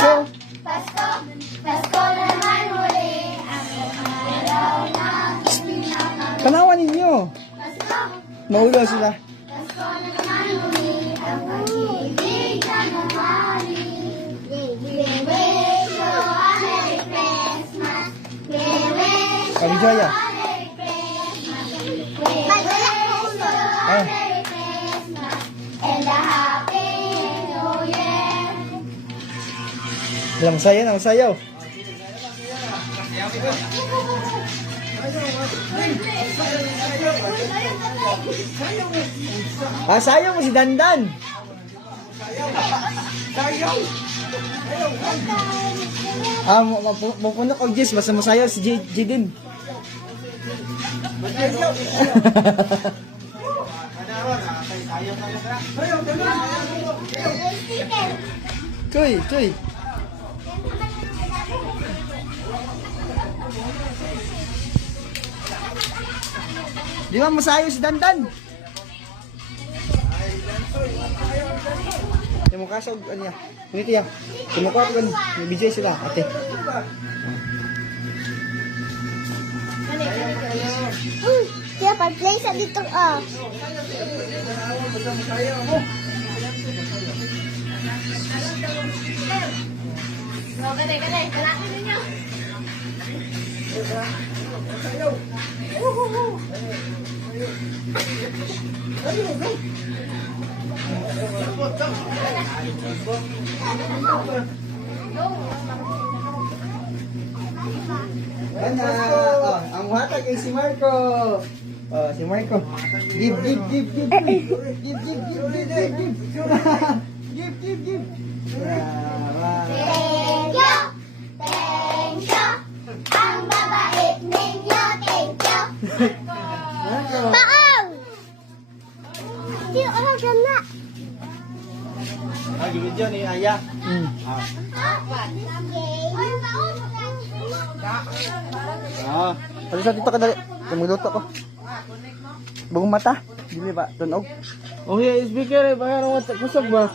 Pasko. Pasko, Pasko naman muli, ang araw ng pinaka. Tanawan ninyo. Pasko, Maulo sila. Pasko naman muli, ang pag-ibig na namali. We wish you a Merry Christmas. We wish you Kabijaya. a Merry Christmas. We wish you a Merry Christmas and a Happy New Year. Lang sayo, lang sayo. Ah, sayo mo si Dandan. Ah, mapuno ko Jess, basta mo sayo si J din. Cuy, cuy. Di ba masayo si Dandan? Yung mukha sa ano niya. Ganito yan. Kumukha ko ganun. May BJ sila, ate. Kaya pag-play sa dito, Ano? Oh, ang hatag ay si Marco. Oh, si Marco. Give, give, give, give. Give, give, give, give, give, give, give. Give, give, give. Thank you! Thank you! Ang babait ninyo, thank you! Marco. Baang! Hindi ako gana. Ah, video ni Aya. Ah, pati sa dito ka dali. Tumuluto ko. Bugong mata. Dili ba? Tunog. Oh, yeah, speaker eh. Baka naman kusog ba?